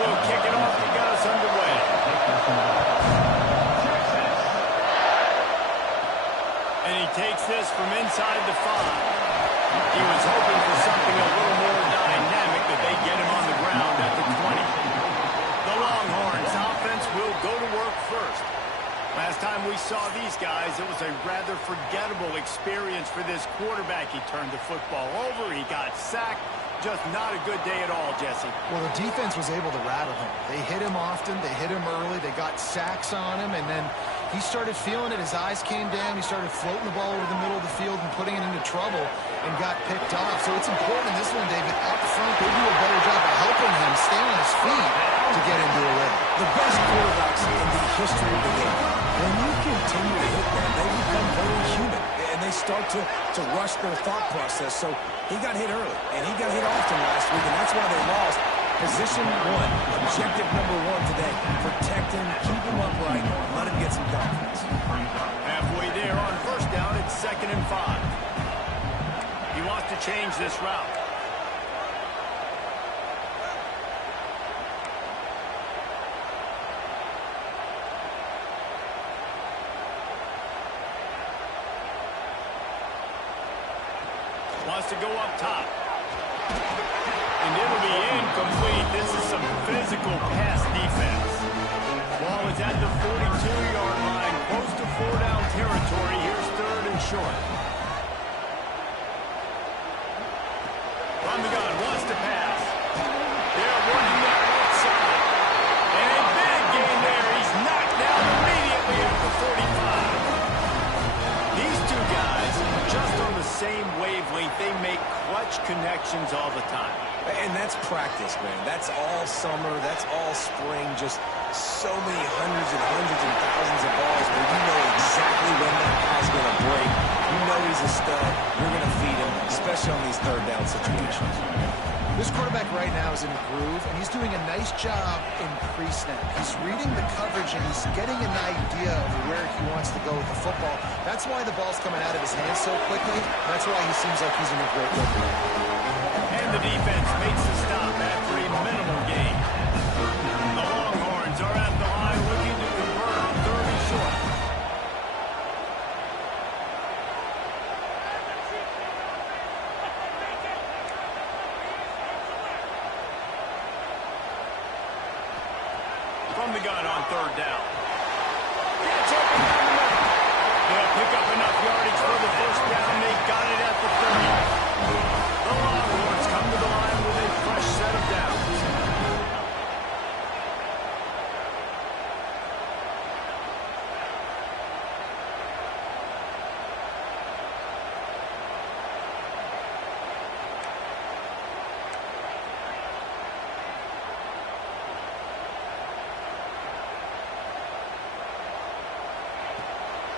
will kick it off to get us underway. And he takes this from inside the 5. He was hoping for something a little more dynamic, that they get him on the ground at the 20. The Longhorns offense will go to work first. Last time we saw these guys, it was a rather forgettable experience for this quarterback. He turned the football over, he got sacked. Just not a good day at all, Jesse. Well, the defense was able to rattle him. They hit him often, they hit him early, they got sacks on him, and then he started feeling it. His eyes came down, he started floating the ball over the middle of the field and putting it into trouble and got picked off. So it's important in this one, David, up front, they do a better job of helping him stay on his feet to get into a rhythm. The best quarterbacks in the history of the game, when you continue to hit them, they become very human, and they start to rush their thought process. So he got hit early, and he got hit often last week, and that's why they lost. Position 1, objective number 1 today. Protect him, keep him upright, let him get some confidence. Halfway there on first down, it's 2nd and 5. He wants to change this route. Wants to go up top. And it'll be incomplete. This is some physical pass defense. Ball is at the 42-yard line, close to 4-down territory. Here's 3rd and short. From the gun, wants to pass. They're working that left side. And a big gain there. He's knocked down immediately at the 45. These two guys, just on the same wavelength, they make clutch connections all the time. And that's practice, man. That's all summer. That's all spring. Just so many hundreds and thousands of balls where you know exactly when that guy's going to break. You know he's a stud. You're going to feed him, especially on these 3rd down situations. This quarterback right now is in a groove, and he's doing a nice job in pre-snap. He's reading the coverage, and he's getting an idea of where he wants to go with the football. That's why the ball's coming out of his hands so quickly. That's why he seems like he's in a great rhythm. And the defense makes the stop after a minimal gain. The Longhorns are at the line looking to convert 3rd and short. From the gun on 3rd down. Gets open down the middle. They'll pick up enough yardage for the first down. They got it at the 30. The Longhorns come to the line with a fresh set of downs.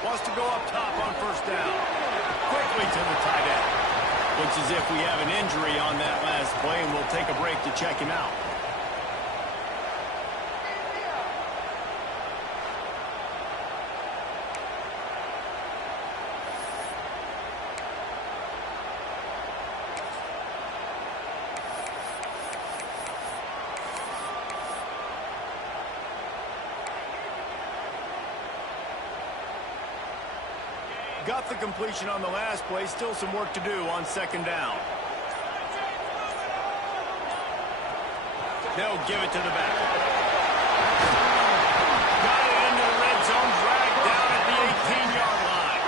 Wants to go up top on first down. Quickly to the tight end. Looks as if we have an injury on that last play, and we'll take a break to check him out. Got the completion on the last play. Still some work to do on 2nd down. They'll give it to the back. Got it into the red zone. Dragged down at the 18-yard line.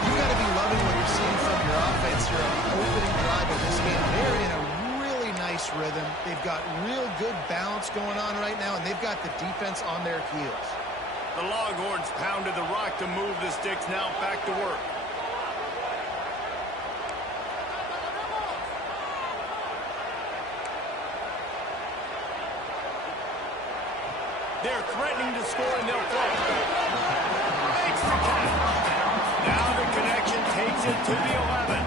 You got to be loving what you're seeing from your offense here on the opening drive of this game. They're in a really nice rhythm. They've got real good balance going on right now, and they've got the defense on their heels. The Longhorns pounded the rock to move the sticks. Now back to work. They're threatening to score, and they'll throw. Makes the catch. Now the connection takes it to the 11.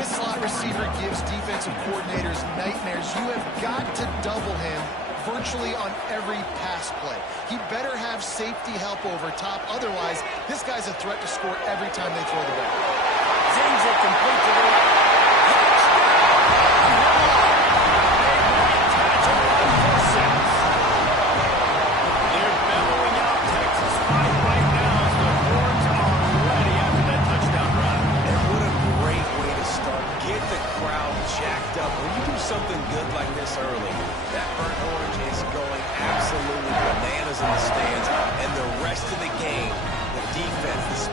This slot receiver gives defensive coordinators nightmares. You have got to double him virtually on every pass play. He better have safety help over top. Otherwise, this guy's a threat to score every time they throw the ball. Zings it complete to the right. Touchdown!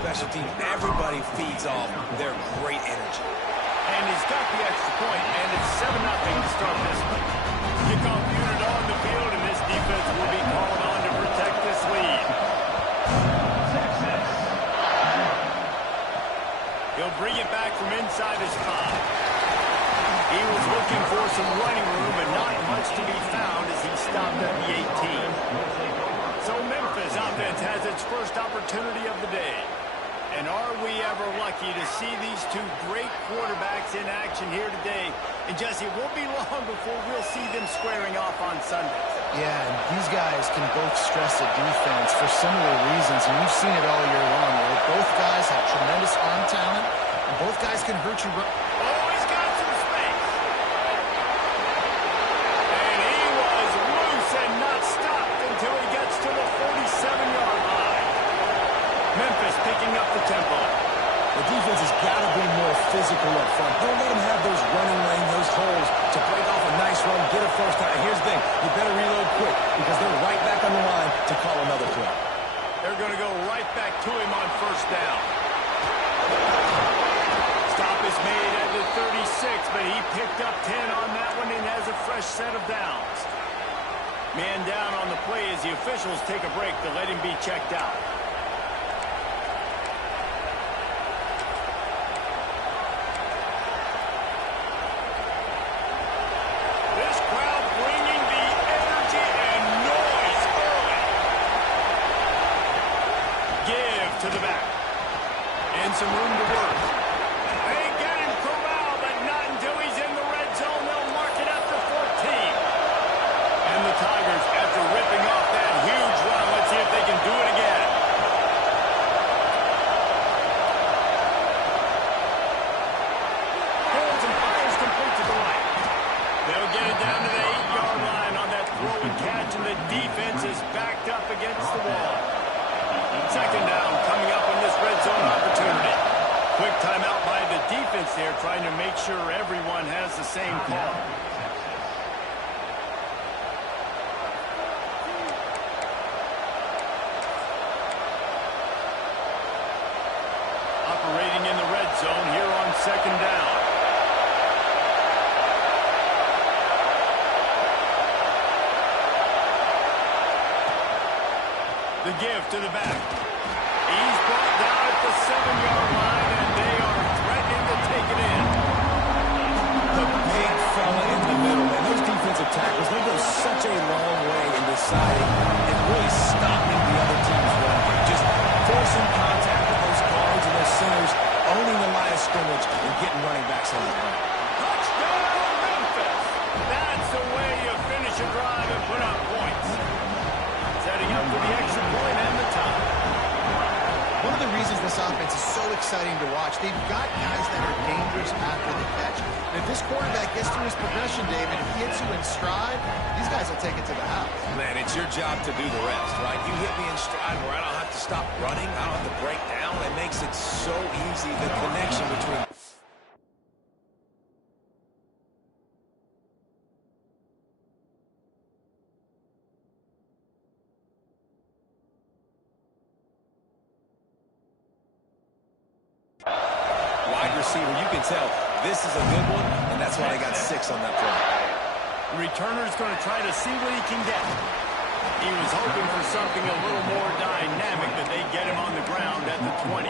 special teams, everybody feeds off their great energy. And he's got the extra point, and it's 7-0 to start this one. Kickoff unit on the field, and this defense will be called on to protect this lead. He'll bring it back from inside his 5. He was looking for some running room, but not much to be found as he stopped at the 18. So Memphis offense has its first opportunity of the day. And are we ever lucky to see these two great quarterbacks in action here today? And Jesse, it won't be long before we'll see them squaring off on Sundays. Yeah, and these guys can both stress the defense for similar reasons, and we've seen it all year long, right? Both guys have tremendous arm talent, and both guys can hurt you. Oh, he's got some space. And he was loose and not stopped until he gets to the 47-yard line. Memphis picking up the tempo. The defense has got to be more physical up front. Don't let them have those running lane, those holes to break off a nice run, get a first down. Here's the thing. You better reload quick because they're right back on the line to call another play. They're going to go right back to him on first down. Stop is made at the 36, but he picked up 10 on that one and has a fresh set of downs. Man down on the play as the officials take a break to let him be checked out. To the back. And some room to work. They get him corralled, but not until he's in the red zone. They'll mark it up to 14. And the Tigers, after ripping off that huge run, let's see if they can do it again. Holds and fires complete to the right. They'll get it down to the 8-yard line on that throw and catch, and the defense is backed up against the wall. Second down coming up on this red zone opportunity. Quick timeout by the defense there, trying to make sure everyone has the same call. Operating in the red zone here on second down. The give to the back. He's brought down at the 7-yard line, and they are threatening to take it in. The big fella in the middle, man. Those defensive tackles, they go such a long way in deciding and really stopping the other team's run game. Just forcing contact with those guards and those centers, owning the line of scrimmage, and getting running backs on the ground. Touchdown, Memphis! That's the way you finish a drive and put up points. Setting up for the extra point and the tie. One of the reasons this offense is so exciting to watch, they've got guys that are dangerous after the catch. And if this quarterback gets through his progression, David, if he hits you in stride, these guys will take it to the house. Man, it's your job to do the rest, right? You hit me in stride where I don't have to stop running, I don't have to break down. It makes it so easy, the connection between... receiver, you can tell this is a good one, and that's why they got 6 on that play. The returner's going to try to see what he can get. He was hoping for something a little more dynamic, but they get him on the ground at the 20.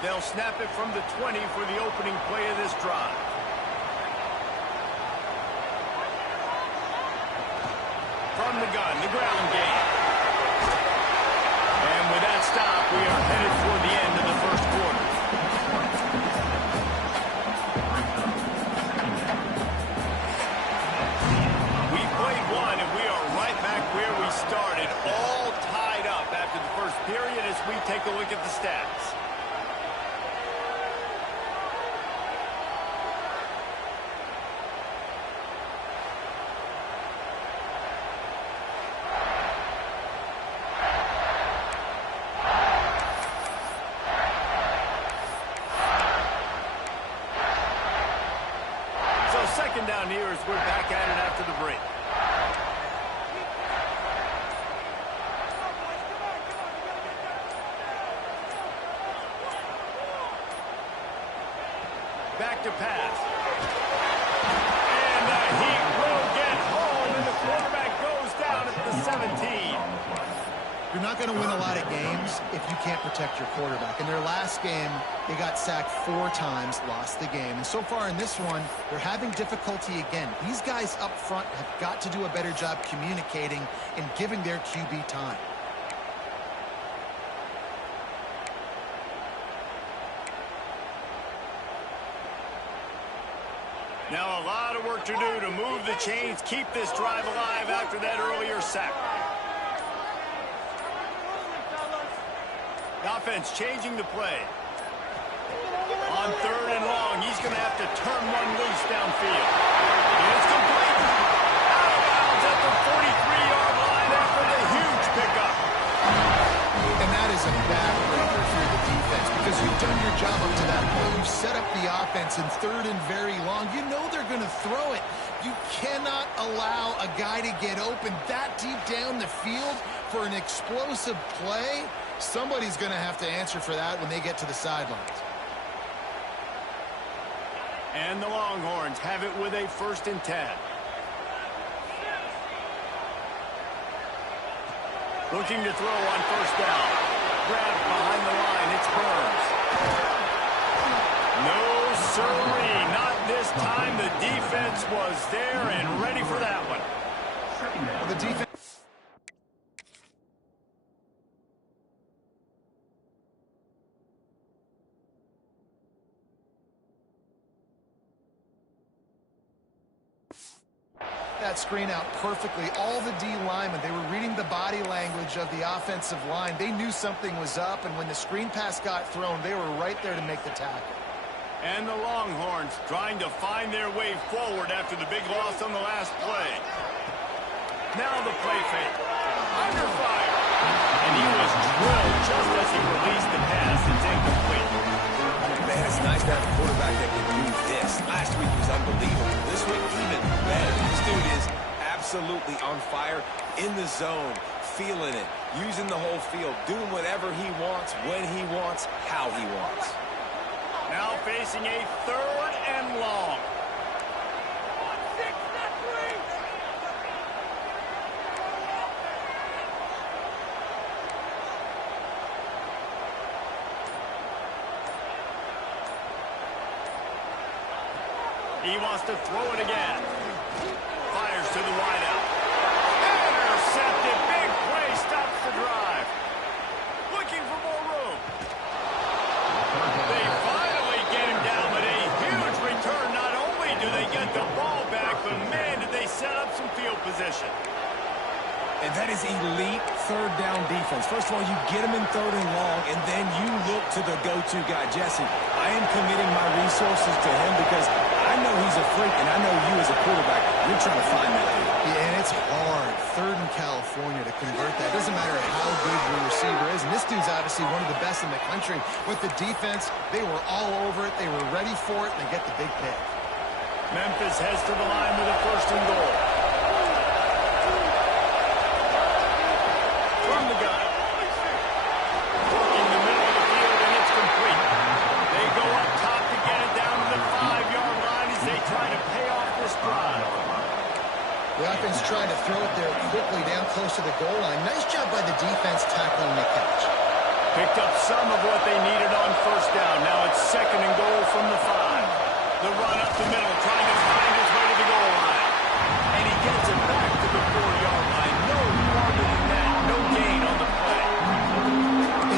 They'll snap it from the 20 for the opening play of this drive. From the gun, the ground game. And with that stop, we are headed for the end of the first quarter. We played one, and we are right back where we started, all tied up after the first period as we take a look at the stats. Second down here as we're back at it after the break. back to pass. And the Heat will get home, and the quarterback goes down at the 17. You're not going to win a lot of games if you can't protect your quarterback. In their last game, they got sacked 4 times, lost the game. And so far in this one, they're having difficulty again. These guys up front have got to do a better job communicating and giving their QB time. Now a lot of work to do to move the chains, keep this drive alive after that earlier sack. The offense changing the play. On 3rd and long, he's going to have to turn one loose downfield. And it's complete. Out of bounds at the 43-yard line after the huge pickup. And that is a backbreaker for the defense because you've done your job up to that point. You've set up the offense in 3rd and very long. You know they're going to throw it. You cannot allow a guy to get open that deep down the field for an explosive play. Somebody's going to have to answer for that when they get to the sidelines. And the Longhorns have it with a 1st and 10. Looking to throw on 1st down. Grabbed behind the line. It's Burns. No siree. Not this time. The defense was there and ready for that one. Well, the defense... that screen out perfectly. All the D linemen, they were reading the body language of the offensive line. They knew something was up, and when the screen pass got thrown, they were right there to make the tackle. And the Longhorns trying to find their way forward after the big loss on the last play. Now the play fake. Under fire. And he was drilled just as he released the pass. It's incomplete. Man, it's nice to have a quarterback that can do this. Last week he was unbelievable. This week even better. This dude is absolutely on fire, in the zone, feeling it, using the whole field, doing whatever he wants, when he wants, how he wants. Now facing a 3rd and long. He wants to throw it again. Fires to the wideout. Intercepted. Big play. Stops the drive. Looking for more room. They finally get him down, but a huge return. Not only do they get the ball back, but man, did they set up some field position. And that is elite 3rd down defense. First of all, you get him in 3rd and long, and then you look to the go-to guy. Jesse, I am committing my resources to him because I know he's a freak, and I know you as a quarterback, you're trying to find that dude. Yeah, and it's hard, 3rd in California, to convert that. It doesn't matter how good your receiver is, and this dude's obviously one of the best in the country. With the defense, they were all over it, they were ready for it, and they get the big pick. Memphis heads to the line with a 1st and goal. From the gun. Working the middle of the field, and it's complete. They go up top to get it down to the 5-yard line as they try to pay off this drive. The offense trying to throw it there quickly down close to the goal line. Nice job by the defense tackling the catch. Picked up some of what they needed on 1st down. Now it's 2nd and goal from the 5. The run up the middle, trying to find his way to the goal line. And he gets it back to the 4-yard line. No farther than that. No gain on the play.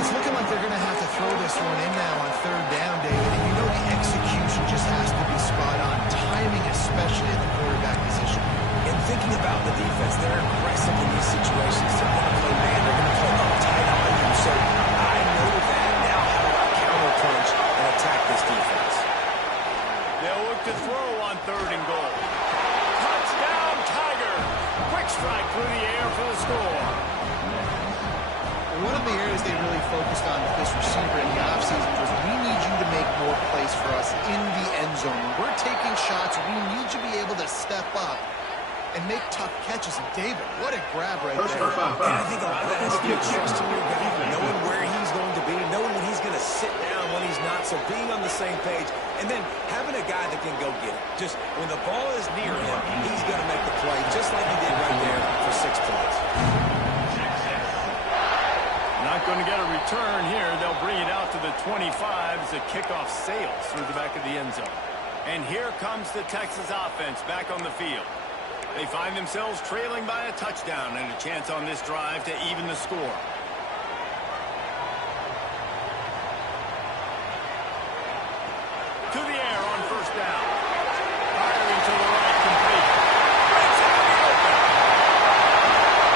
It's looking like they're going to have to throw this one in now on 3rd down, David. And you know the execution just has to be spot on. Timing, especially at the quarterback position. And thinking about the defense, they're aggressive in these situations. They're going to play man. They're going to play up tight on you. So I know that. Now how do I counterpunch and attack this defense? They'll look to throw on 3rd and goal. Touchdown, Tiger! Quick strike through the air for the score. One of the areas they really focused on with this receiver in the offseason was we need you to make more plays for us in the end zone. When we're taking shots, we need you to be able to step up and make tough catches. And David, what a grab right there. And I think a lot of that is trusting your guy, knowing where he's going to be, knowing when he's going to sit down when he's not, so being on the same page, and then having a guy that can go get it. Just when the ball is near him, he's going to make the play, just like he did right there for 6 points. Not going to get a return here. They'll bring it out to the 25 as the kickoff sails through the back of the end zone. And here comes the Texas offense back on the field. They find themselves trailing by a touchdown and a chance on this drive to even the score. To the air on first down. Firing to the right, complete. Breaks out in the open.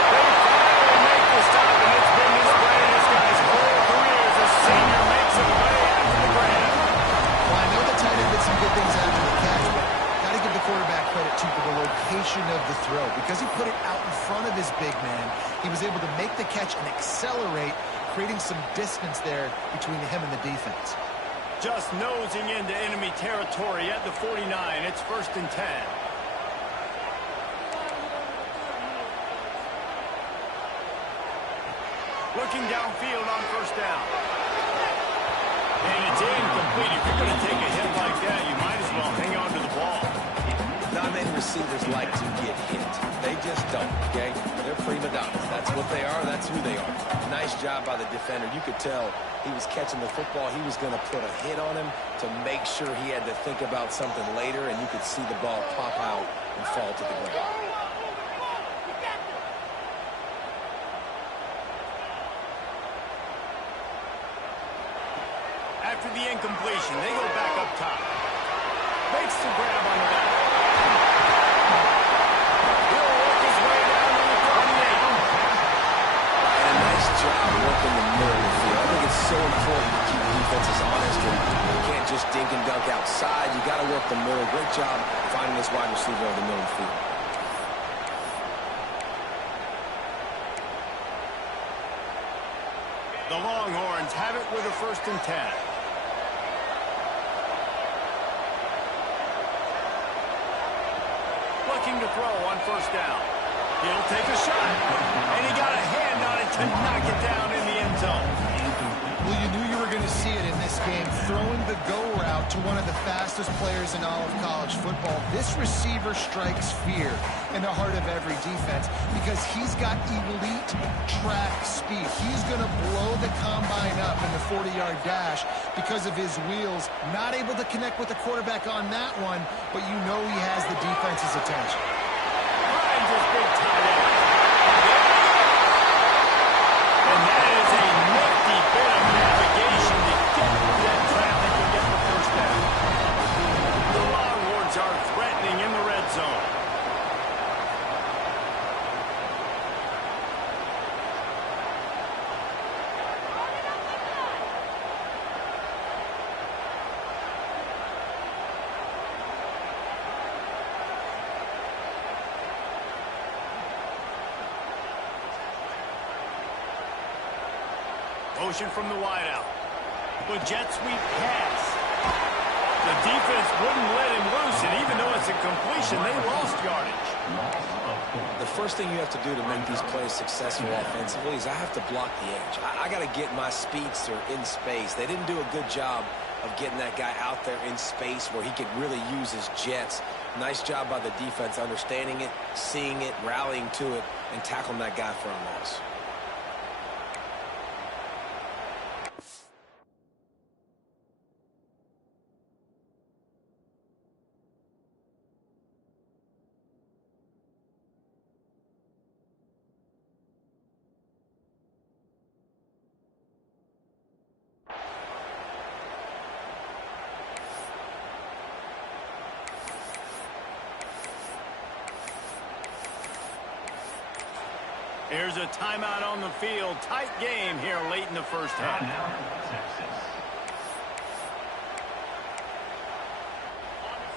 They finally make the stop, and it's been this way this guy's whole career as a senior makes a play after the grab. Well, I know the tight end did some good things after the catch, but got to give the quarterback credit, too, for the location of the throw. Because he put it out in front of his big man, he was able to make the catch and accelerate, creating some distance there between him and the defense. Just nosing into enemy territory at the 49. It's 1st and 10. Looking downfield on first down. And it's incomplete. If you're going to take a hit like that, you might as well hang on to the ball. Not many receivers like to get hit. They just don't, okay? They're prima donnas. That's what they are. That's who they are. Nice job by the defender. You could tell he was catching the football. He was going to put a hit on him to make sure he had to think about something later, and you could see the ball pop out and fall to the ground. After the incompletion, they go back up top. Makes the grab on the back. He'll work his way down to the 38. And a nice job working the middle of the field. I think it's so important to keep defenses honest, and you can't just dink and dunk outside. You got to work the middle. Great job finding this wide receiver over the middle of the field. The Longhorns have it with a 1st and 10. Looking to throw on first down. He'll take a shot. And he got a hand on it to knock it down in the end zone. Well, you knew you were going to see it in this game, throwing the go route to one of the fastest players in all of college football. This receiver strikes fear in the heart of every defense because he's got elite track speed. He's going to blow the combine up in the 40-yard dash because of his wheels. Not able to connect with the quarterback on that one, but you know he has the defense's attention. Finds his big tight end. And that is a nifty bit of navigation to get through that traffic and get the first down. The Longhorns are threatening in the red zone. Motion from the wideout. But jet sweep pass. The defense wouldn't let him loose, and even though it's a completion, they lost yardage. The first thing you have to do to make these plays successful offensively is I have to block the edge. I got to get my speedster in space. They didn't do a good job of getting that guy out there in space where he could really use his jets. Nice job by the defense understanding it, seeing it, rallying to it, and tackling that guy for a loss. Here's a timeout on the field. Tight game here late in the first half.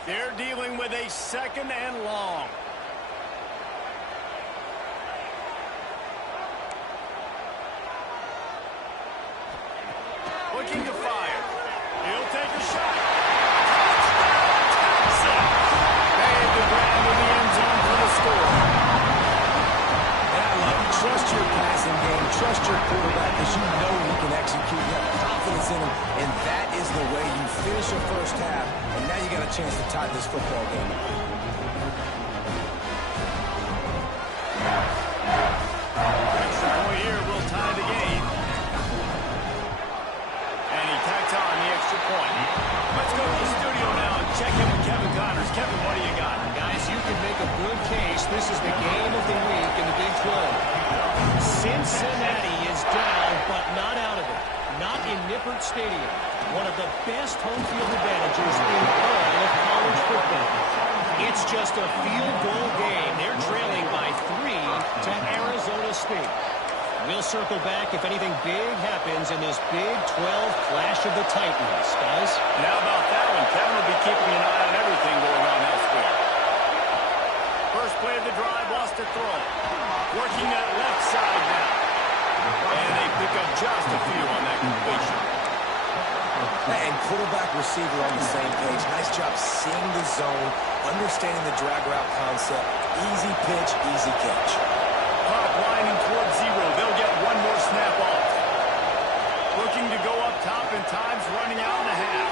They're dealing with a 2nd and long. Looking to fire. He'll take a shot. Touchdown, Texas. Made the grab in the end zone for the score. Trust your passing game. Trust your quarterback because you know he can execute. You have confidence confidence in him, and that is the way you finish your first half, and now you got a chance to tie this football game. Extra point here will tie the game. And he tacks on the extra point. Let's go to the studio now and check in with Kevin Connors. Kevin, what do you got? Guys, you can make a good case. This is the game of the week in the Big 12. Cincinnati is down, but not out of it. Not in Nippert Stadium. One of the best home field advantages in all of college football. It's just a field goal game. They're trailing by 3 to Arizona State. We'll circle back if anything big happens in this Big 12 Clash of the Titans, guys. And how about that one? Kevin will be keeping an eye on everything going on elsewhere. First play of the drive, lost a throw. Working that left side now. And they pick up just a few on that completion. And quarterback receiver on the same page. Nice job seeing the zone, understanding the drag route concept. Easy pitch, easy catch. Clock winding towards 0. They'll get one more snap off. Looking to go up top, and time's running out and a half.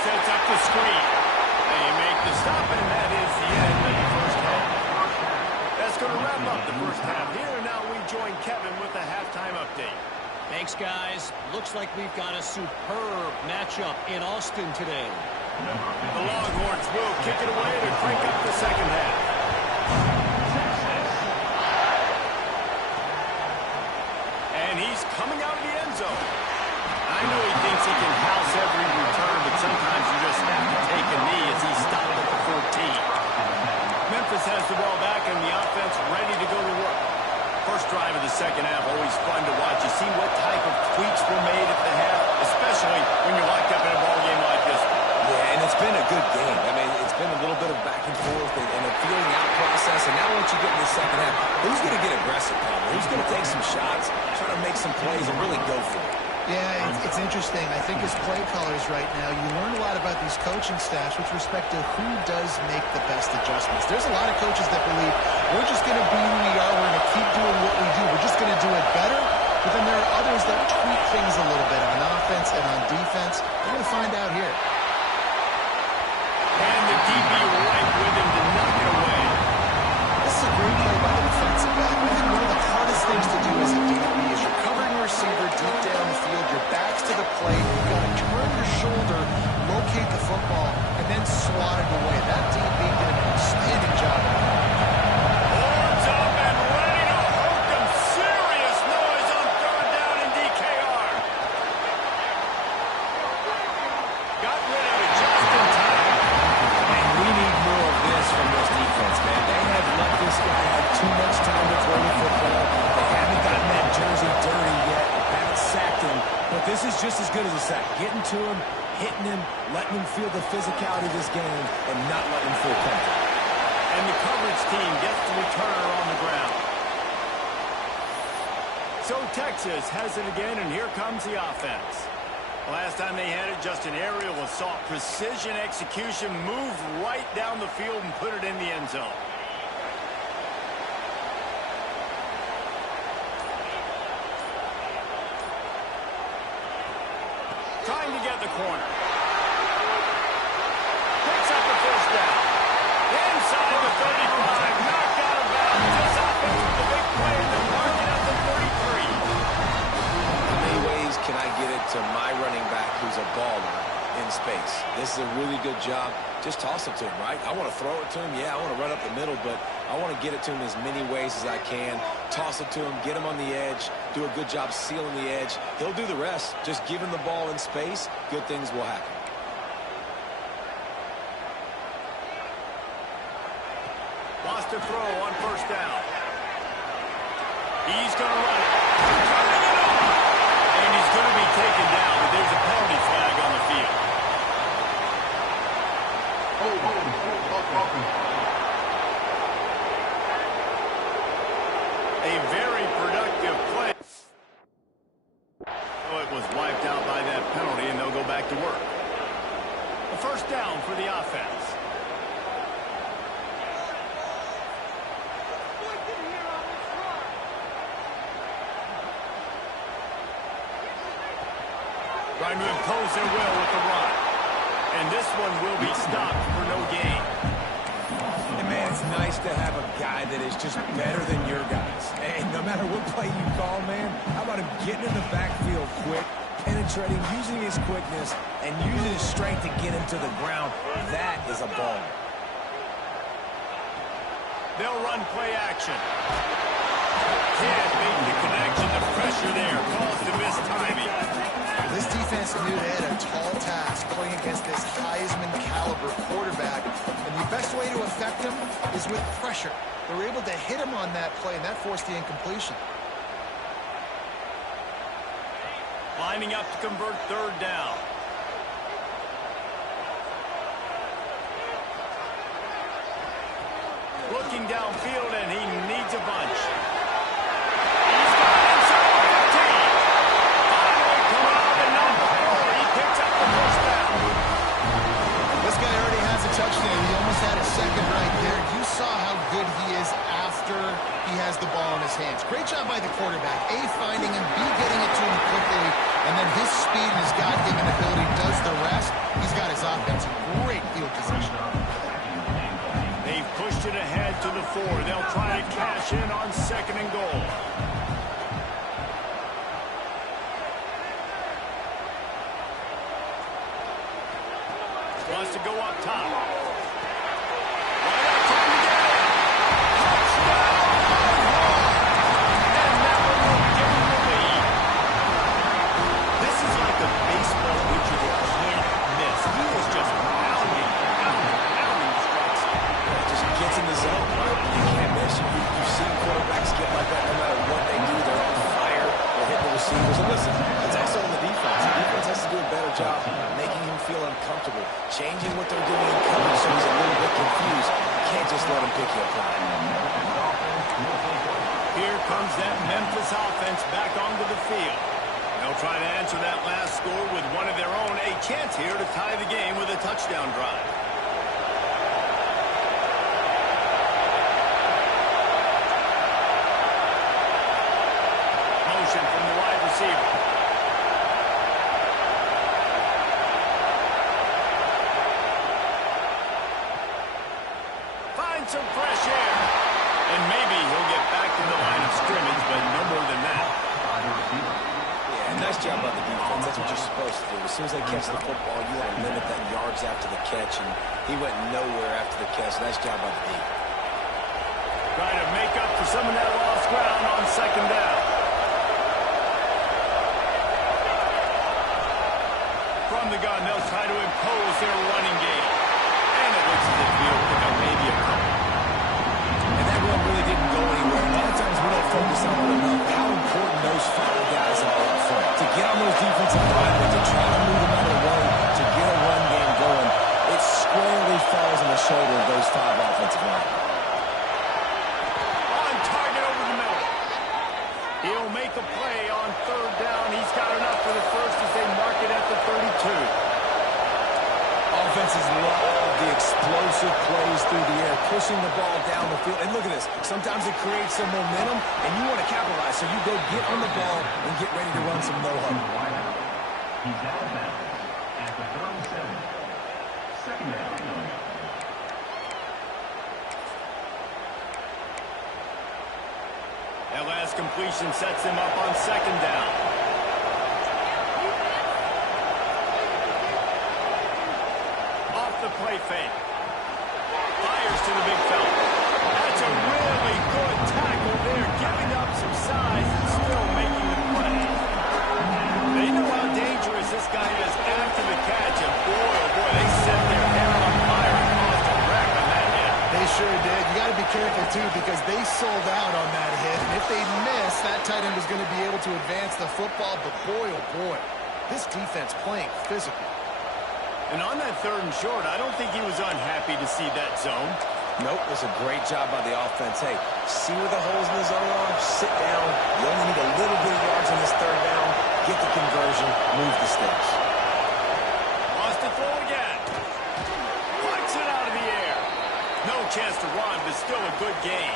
Sets up the screen. They make the stop, and that is the end of the first half. That's going to wrap up the first half here, and now we join Kevin with the halftime update. Thanks, guys. Looks like we've got a superb matchup in Austin today. The Longhorns will kick it away to crank up the second half. And he's coming out of the end zone. I know he thinks he can house every return, but sometimes you just have to take a knee as he stopped at the 14. Memphis has the ball back and the offense ready to go to work. First drive of the second half, always fun to watch. You see what type of tweaks were made at the half, especially when you're locked up in a ball game like this one. Yeah, and it's been a good game. I mean, it's been a little bit of back and forth and a feeling out process. And now once you get in the second half, who's going to get aggressive, Palmer? Who's going to take some shots, try to make some plays, and really go for it? Yeah, it's interesting. I think as play callers right now, you learn a lot about these coaching staffs with respect to who does make the best adjustments. There's a lot of coaches that believe we're just going to be who we are. We're going to keep doing what we do. We're just going to do it better. But then there are others that tweak things a little bit on offense and on defense. We're going to find out here. And the DB right with him to knock it away. This is a great play by the defensive back. I think one of the hardest things to do as a DB is you're covering your receiver deep down the field. Your back's to the plate. You've got to turn your shoulder, locate the football, and then swat it away. That DB did an outstanding job. Horns up and ready to hurt them. Serious noise on third down in DKR. Got rid of it just in time. And we need more of this from this defense, man. They have let this guy have too much time to throw the football. They haven't gotten that jersey dirty yet. Haven't sacked him. But this is just as good as a sack. Getting to him, hitting him, letting him feel the physicality of this game, and not letting him feel comfortable. And the coverage team gets the returner on the ground. So Texas has it again, and here comes the offense. Last time they had it, just an aerial assault. Precision execution, moved right down the field and put it in the end zone. Trying to get the corner. Picks up the first down. Inside the 35, knocked out of bounds. This offense with the big play, and they're marking at the 33. How many ways can I get it to my running back who's a baller in space? This is a really good job. Just toss it to him, right? I want to throw it to him. Yeah, I want to run up the middle, but I want to get it to him as many ways as I can. Toss it to him, get him on the edge, do a good job sealing the edge. He'll do the rest. Just give him the ball in space, good things will happen. Lost a throw on first down. He's going to run it. Turning it on. And he's going to be taken down, but there's a penalty flag on the field. A very productive play. Oh, it was wiped out by that penalty, and they'll go back to work. A first down for the offense. Trying to impose their will with the run. And this one will be stopped for no gain. And man, it's nice to have a guy that is just better than your guys. And no matter what play you call, man, how about him getting in the backfield quick, penetrating, using his quickness, and using his strength to get him to the ground. That is a ball. They'll run play action. Can't make the connection. The pressure there caused the missed timing. This defense knew they had a tall task playing against this Heisman caliber quarterback, and the best way to affect him is with pressure. They were able to hit him on that play, and that forced the incompletion. Lining up to convert third down. Looking downfield, and he needs a bunch. He's got inside the 15. Finally coming out the number 4. He picks up the first down. This guy already has a touchdown. He almost had a second right there. You saw how good he is after he has the ball in his hands. Great job by the quarterback. A, finding him, B, getting it to him quickly, and then his speed and his God-given ability does the rest. He's got his offense in great field position. They've pushed it ahead to the 4. They'll try to cash in on 2nd and goal. Wants to go up top. Right up time to get it. Touchdown! And that one will give him the lead. This is like a baseball pitcher that can't miss. He is just pounding strikes. Just gets in the zone, right? You can't miss. You've seen quarterbacks get like that no matter what they do. They're on fire. They're hitting the receivers. And listen, it's also on the defense. The defense has to do a better job making him feel uncomfortable, changing what they're doing in coverage so he's a little bit confused. You can't just let him pick you apart. Here comes that Memphis offense back onto the field. They'll try to answer that last score with one of their own. A chance here to tie the game with a touchdown drive. Motion from the wide receiver. Find some fresh air. And maybe he'll get back to the line of scrimmage, but no more than that. Yeah, nice job by the defense. That's what you're supposed to do. As soon as they catch the football, you want to limit that yards after the catch, and he went nowhere after the catch. Nice job by the D. Trying to make up for some of that lost ground on 2nd down. From the gun, they'll try to impose their running game. And it looks as if he'll pick up maybe a couple. And that run really didn't go anywhere. A lot of times we don't focus on it enough, how important those 5 guys are up front. To get on those defensive linemen, to try to move them out of the way, to get a run game going, it squarely falls on the shoulder of those 5 offensive linemen. On target over the middle. He'll make a play on 3rd down. He's got enough for the first as they mark it at the 32. Offenses love the explosive plays through the air, pushing the ball down the field. And look at this. Sometimes it creates some momentum, and you want to capitalize. So you go get on the ball and get ready to run some no-huddle. He's out of bounds at the 37. 2nd down. That last completion sets him up on 2nd down. Off the play fake. Fires to the big fella. That's a really good tackle there, giving up some size and still making the play. They know how dangerous this guy is after the catch, and boy, oh boy, they set their hair on fire and caused a wreck on that hit. They sure did. You got to be careful, too, because they sold out on that hit. And if they miss, that tight end was going to be able to advance the football. But boy, oh boy, this defense playing physical. And on that 3rd and short, I don't think he was unhappy to see that zone. Nope, it was a great job by the offense. Hey, see where the holes in the zone are? Sit down. You only need a little bit of yards on this 3rd down. Get the conversion. Move the sticks. Wants to throw again. Punts it out of the air. No chance to run, but still a good gain.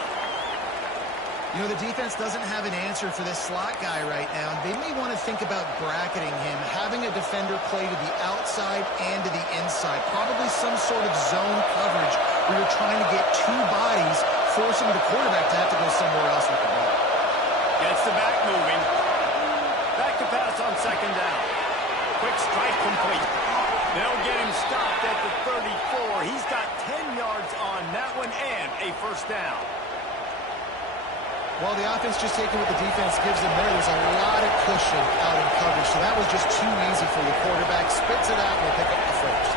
You know, the defense doesn't have an answer for this slot guy right now, and they may want to think about bracketing him, having a defender play to the outside and to the inside. Probably some sort of zone coverage where you're trying to get two bodies, forcing the quarterback to have to go somewhere else with the ball. Gets the back moving. Back to pass on second down. Quick strike complete. They'll get him stopped at the 34. He's got 10 yards on that one and a first down. Well, the offense just taking what the defense gives them there. There's a lot of cushion out in coverage, so that was just too easy for the quarterback. Spits it out and will pick up the first.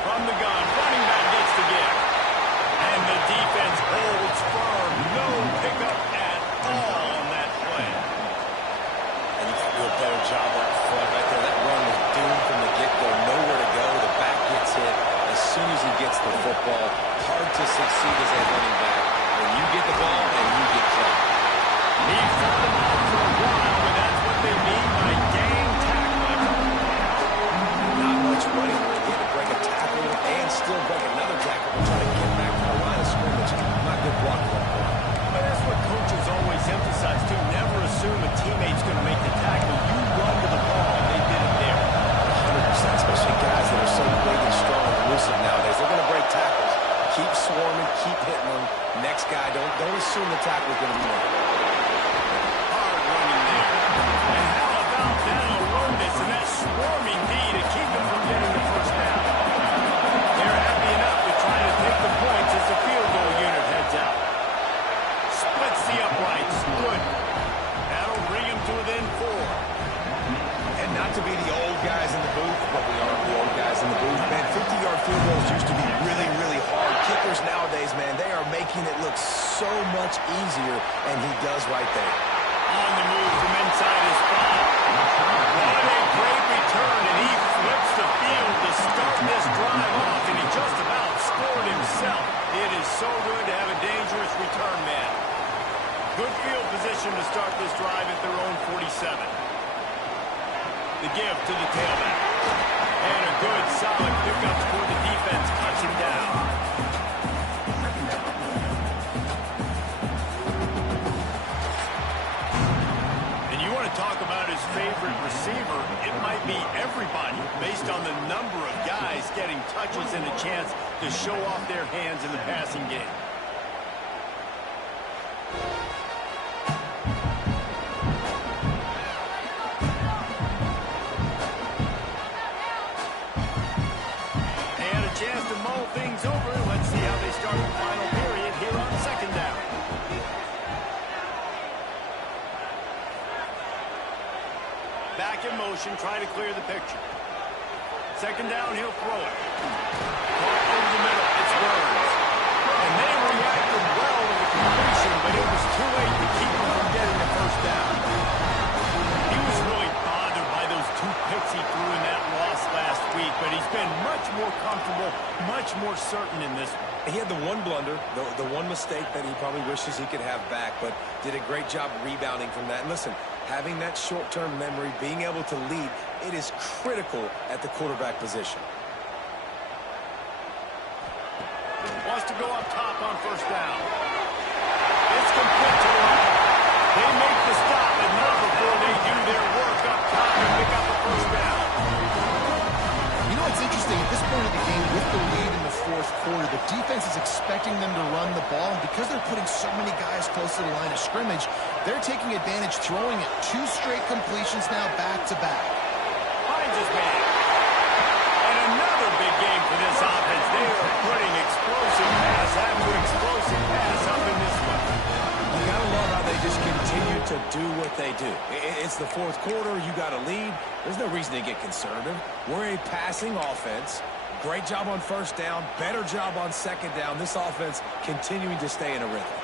From the gun, running back gets the give. And the defense holds firm. No pickup at all on that play. And you got to do a better job up front right there. That run was doomed from the get-go. Nowhere to go. The back gets hit as soon as he gets the football. Hard to succeed as a running back when you get the ball and you get caught. He fought him out for a while, but that's what they mean by game tackling. Not much running room. He had to break a tackle and still break another tackle to try to get back to the line of scrimmage. Not good blocking up front. But that's what coaches always emphasize, too. Never assume a teammate's going to make the tackle. You run to the ball, and they did it there. 100%, especially guys that are so big and strong and elusive nowadays. They're going to break tackles. Keep swarming, keep hitting them. Next guy, don't assume the tackle is going to be made. Hard running there. And how about that awareness and that swarming D to keep him from getting the first down? They're happy enough to try to take the points as the field goal unit heads out. Splits the uprights. Good. That'll bring him to within 4. And not to be the old guys in the booth, but we are the old guys in the booth. Man, 50-yard field goals used to be really, really hard. Kickers nowadays, man, they are making it look so much easier, and he does right there. On the move from inside his spot. What a great return, and he flips the field to start this drive off, and he just about scored himself. It is so good to have a dangerous return man. Good field position to start this drive at their own 47. The give to the tailback. And a good, solid pickup before the defense cuts him down. And you want to talk about his favorite receiver, it might be everybody based on the number of guys getting touches and a chance to show off their hands in the passing game. Chance to mull things over. Let's see how they start the final period here on second down. Back in motion, try to clear the picture. Second down, he'll throw it. Caught over the middle, it's Burns. And they reacted well to the completion, but it was too late to keep him from getting the first down. He was really bothered by those 2 picks he threw in that loss last week, but he's been much more comfortable, much more certain in this one. He had the one blunder, the one mistake that he probably wishes he could have back, but did a great job rebounding from that. And listen, having that short-term memory, being able to lead, it is critical at the quarterback position. Wants to go up top on first down. It's complete to the right. They make the stop, and not before they do their work up top and pick up the first down. You know what's interesting? At this point of the game, with the lead in the fourth quarter, the defense is expecting them to run the ball. And because they're putting so many guys close to the line of scrimmage, they're taking advantage, throwing it. 2 straight completions now back-to-back. Finds his man. And another big game for this offense. They are putting explosive pass after explosive pass up in this one. You got to love how they just continue to do what they do. It's the fourth quarter. You got a lead. There's no reason to get conservative. We're a passing offense. Great job on first down. Better job on second down. This offense continuing to stay in a rhythm.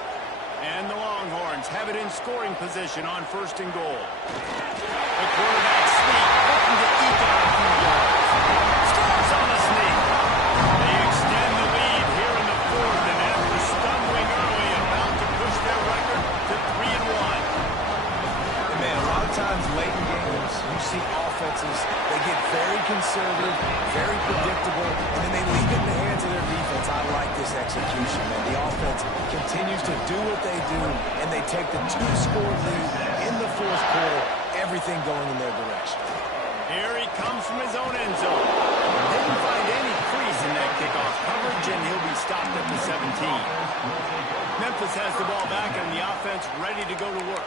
And the Longhorns have it in scoring position on first and goal. The quarterback sneak, looking to eke out a few yards. Scores on the sneak. They extend the lead here in the fourth, and after stumbling early, about to push their record to 3-1. Man, a lot of times late in games, you see offenses, they get very conservative, very predictable, and then they leave it in the hands of their defense. I like this execution, man. The offense continues to do what they do, and they take the 2-score lead in the fourth quarter, everything going in their direction. Here he comes from his own end zone. Didn't find any crease in that kickoff coverage, and he'll be stopped at the 17. Memphis has the ball back, and the offense ready to go to work.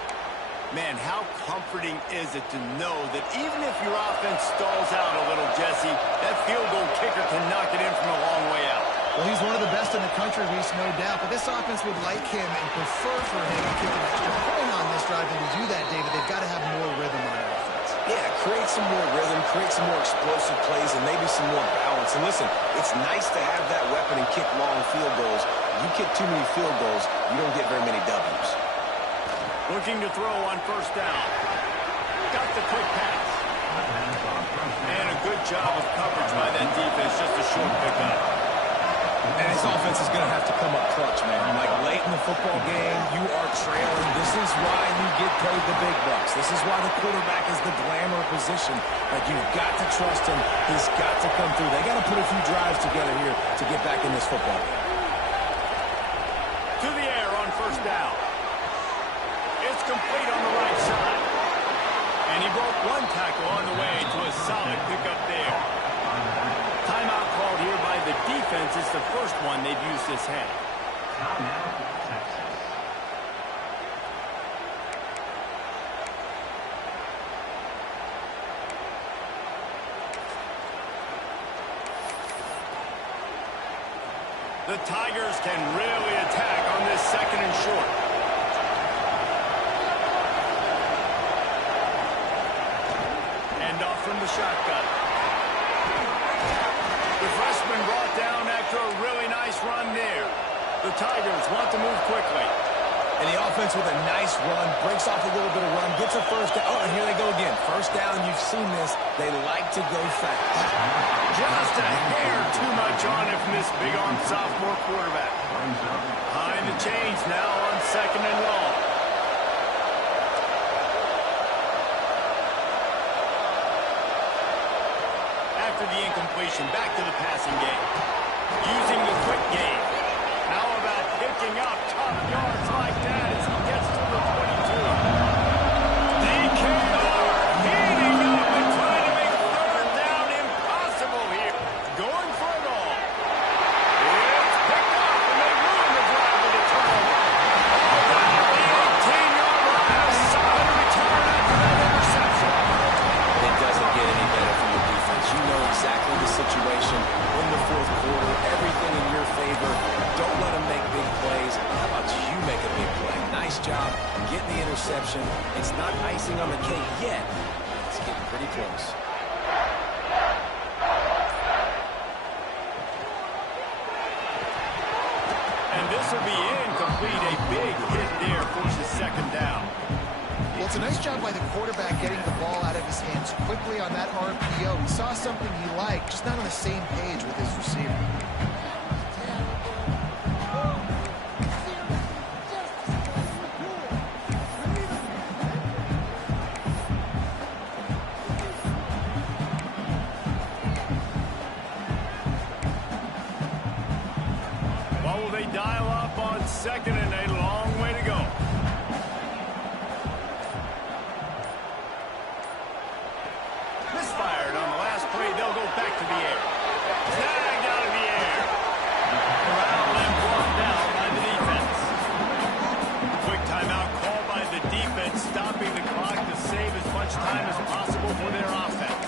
Man, how comforting is it to know that even if your offense stalls out a little, Jesse, that field goal kicker can knock it in from a long way out. Well, he's one of the best in the country, Reese, no doubt. But this offense would like him and prefer for him to kick an extra point on this drive. And to do that, David, they've got to have more rhythm on offense. Yeah, create some more rhythm, create some more explosive plays, and maybe some more balance. And listen, it's nice to have that weapon and kick long field goals. You kick too many field goals, you don't get very many W's. Looking to throw on first down. Got the quick pass. And a good job of coverage by that defense. Just a short pickup. And this offense is going to have to come up clutch, man. Like late in the football game, you are trailing. This is why you get paid the big bucks. This is why the quarterback is the glamour position. Like, you've got to trust him. He's got to come through. They got to put a few drives together here to get back in this football game. To the air on first down. It's complete on the right side. And he broke one tackle on the way to a solid pickup there. Timeout called here by the defense. It's the first one they've used this half. The Tigers can really attack on this second and short. Hand off from the shotgun. The freshman brought down after a really nice run there. The Tigers want to move quickly. And the offense with a nice run, breaks off a little bit of run, gets a first down. Oh, and here they go again. First down, you've seen this. They like to go fast. Just a hair too much on it from this big-arm sophomore quarterback. Behind the chains now on second and long. After the incompletion, back to the passing game. Using the quick game. How about picking up tough yards like that as he gets to the 22? DKR heating up and trying to make third down impossible here. Going for it all. It's picked up and they ruin the drive with a turnover. Around the 18-yard line, a solid return after that interception. It doesn't get any better from the defense. You know exactly the situation in the fourth quarter. Everything in your favor. Don't let them make big plays. How about you make a big play? Nice job getting the interception. It's not icing on the cake yet. It's getting pretty close. And this will be incomplete. A big hit there forces second down. Well, it's a nice job by the quarterback getting the ball out of his hands quickly on that RPO. He saw something he liked, just not on the same page with his receiver. What will they dial up on second and a long way to go? Misfired on the last play. They'll go back to the air. Tagged out of the air. Corralled and brought down by the defense. Quick timeout called by the defense, stopping the clock to save as much time as possible for their offense.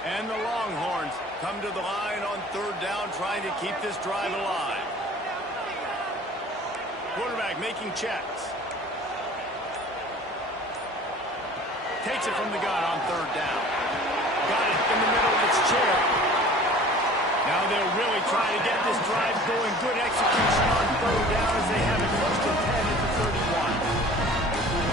And the Longhorns come to the line on third down, trying to keep this drive alive. Quarterback making checks. Takes it from the gun on third down. Got it in the middle. It's Cherry. Now they'll really try to get this drive going. Good execution on third down as they have it first and 10 at the 31.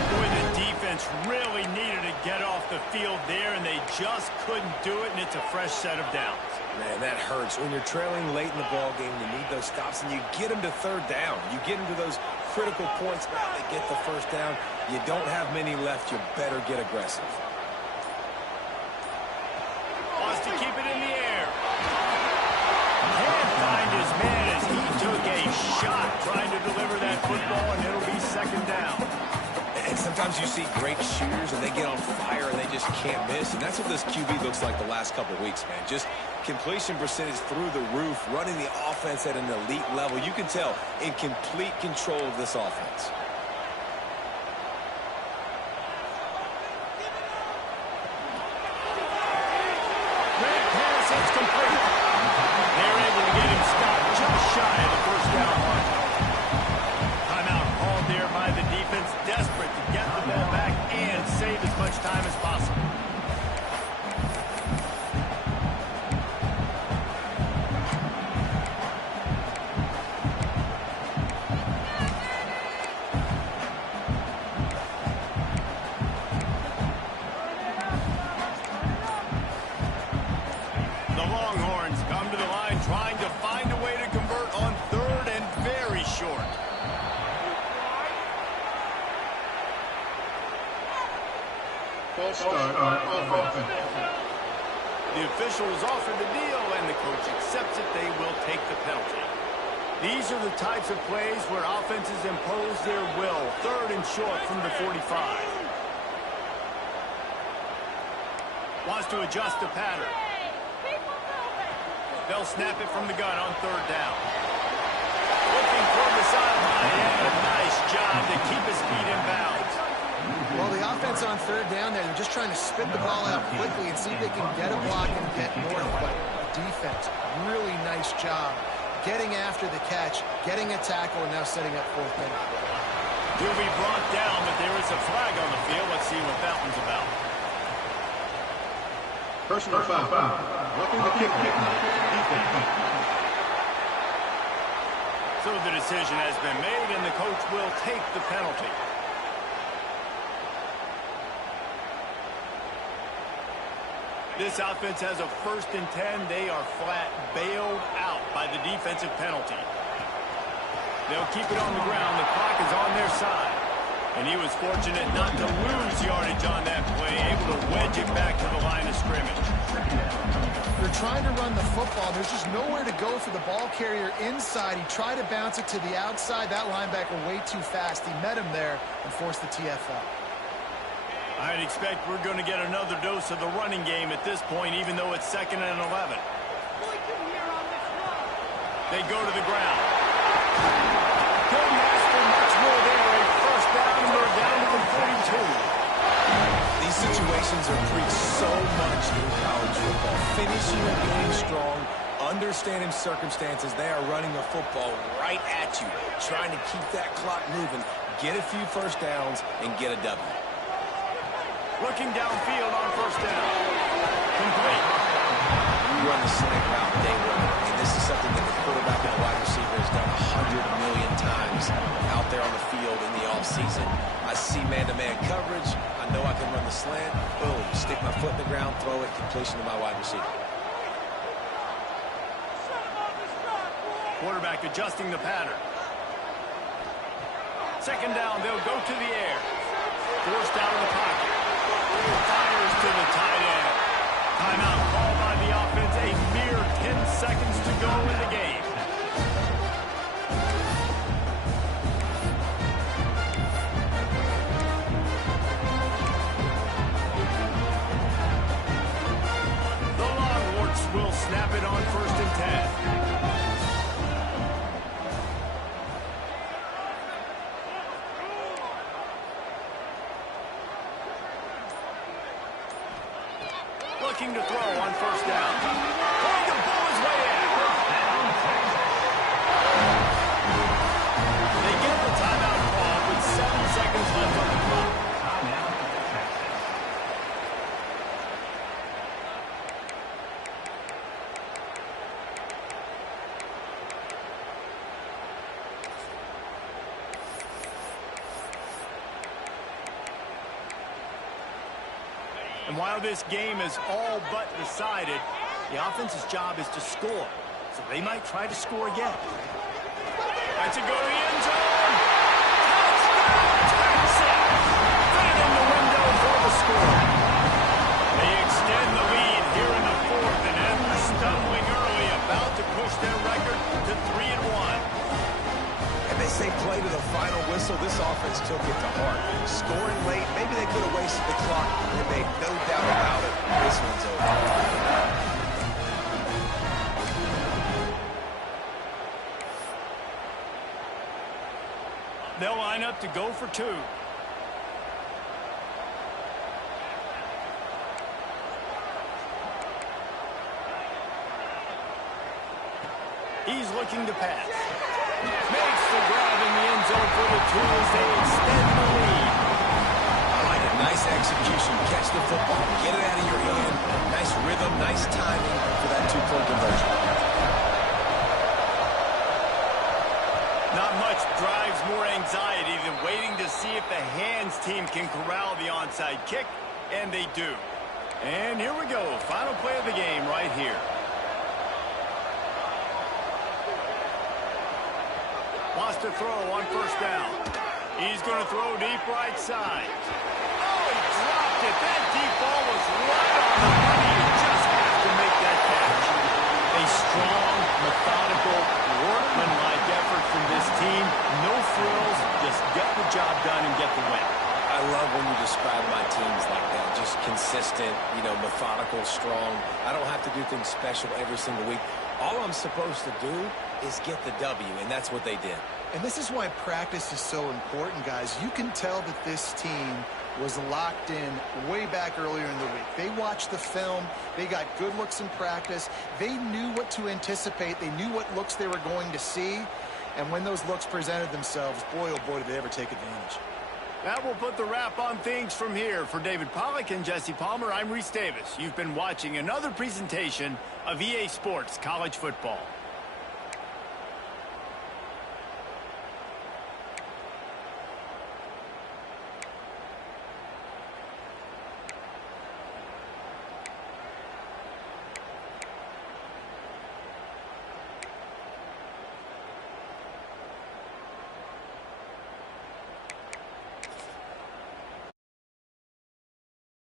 Boy, the defense really needed to get off the field there, and they just couldn't do it, and it's a fresh set of downs. Man, that hurts. When you're trailing late in the ball game, you need those stops, and you get them to third down. You get into those critical points now. They get the first down. You don't have many left. You better get aggressive. Wants to Sometimes you see great shooters and they get on fire and they just can't miss. And that's what this QB looks like the last couple of weeks, man. Just completion percentage through the roof, running the offense at an elite level. You can tell in complete control of this offense. Great pass, it's complete. They're able to get him stopped just shy of the first down line. Timeout called there by the defense, desperate to get the ball back and save as much time as possible. The Longhorns come to the line trying to find a way to convert on third and very short. False start on offense. The officials offer the deal and the coach accepts it. They will take the penalty. These are the types of plays where offenses impose their will. Third and short from the 45. Wants to adjust the pattern. They'll snap it from the gun on third down. Looking for the sideline, and a nice job to keep his feet in bounds. Well, the offense on third down there, they're just trying to spit the ball out quickly and see if they can get a block and get north. But defense, really nice job getting after the catch, getting a tackle, and now setting up fourth down. He'll be brought down, but there is a flag on the field. Let's see what that one's about. Personal foul. Blocking the kick. So the decision has been made, and the coach will take the penalty. This offense has a 1st and 10. They are flat bailed out by the defensive penalty. They'll keep it on the ground. The clock is on their side. And he was fortunate not to lose yardage on that play, able to wedge it back to the line of scrimmage. They're trying to run the football. There's just nowhere to go for the ball carrier inside. He tried to bounce it to the outside. That linebacker way too fast. He met him there and forced the TFL. I'd expect we're going to get another dose of the running game at this point, even though it's 2nd and 11. They go to the ground. Couldn't ask for much more there. A first down, and they're down to the 42. These situations are preached so much in college football. Finishing a game strong, understanding circumstances. They are running the football right at you, trying to keep that clock moving, get a few first downs, and get a W. Looking downfield on first down. Complete. You run the slant route day one. I mean, this is something that the quarterback and the wide receiver has done 100 million times out there on the field in the offseason. I see man-to-man coverage. I know I can run the slant. Boom. Stick my foot in the ground, throw it, completion to my wide receiver. Quarterback adjusting the pattern. 2nd down, they'll go to the air. Forced out of the pocket. Fires to the tight end. Timeout called by the offense. A mere 10 seconds to go in the game. The Longhorns will snap it on 1st and 10. Looking to throw on 1st down. Going to pull his way in. They get the timeout call with 7 seconds left on the clock. And while this game is all but decided, the offense's job is to score. So they might try to score again. That's a go to the end zone. Touchdown, Texas! Right in the window for the score. They extend the lead here in the 4th, and after stumbling early, about to push their record to 3-1. And they say play way to the final whistle, this offense took it to heart. Scoring late, maybe they could have wasted the clock. They made no doubt about it. This one's over. They'll line up to go for 2. He's looking to pass. Makes the grab in the end zone for the 2 as they extend the lead. I like it. Nice execution. Catch the football. Get it out of your hand. Nice rhythm. Nice timing for that 2-point conversion. Not much drives more anxiety than waiting to see if the hands team can corral the onside kick, and they do. And here we go. Final play of the game right here. Wants to throw on first down. He's going to throw deep right side. Oh, he dropped it. That deep ball was right on the money. You just have to make that catch. A strong, methodical, workmanlike effort from this team. No frills, just get the job done and get the win. I love when you describe my teams like that. Just consistent, methodical, strong. I don't have to do things special every single week. All I'm supposed to do is get the W, and that's what they did. And this is why practice is so important, guys. You can tell that this team was locked in way back earlier in the week. They watched the film. They got good looks in practice. They knew what to anticipate. They knew what looks they were going to see. And when those looks presented themselves, boy, oh boy, did they ever take advantage. That will put the wrap on things from here. For David Pollack and Jesse Palmer, I'm Reese Davis. You've been watching another presentation of EA Sports College Football.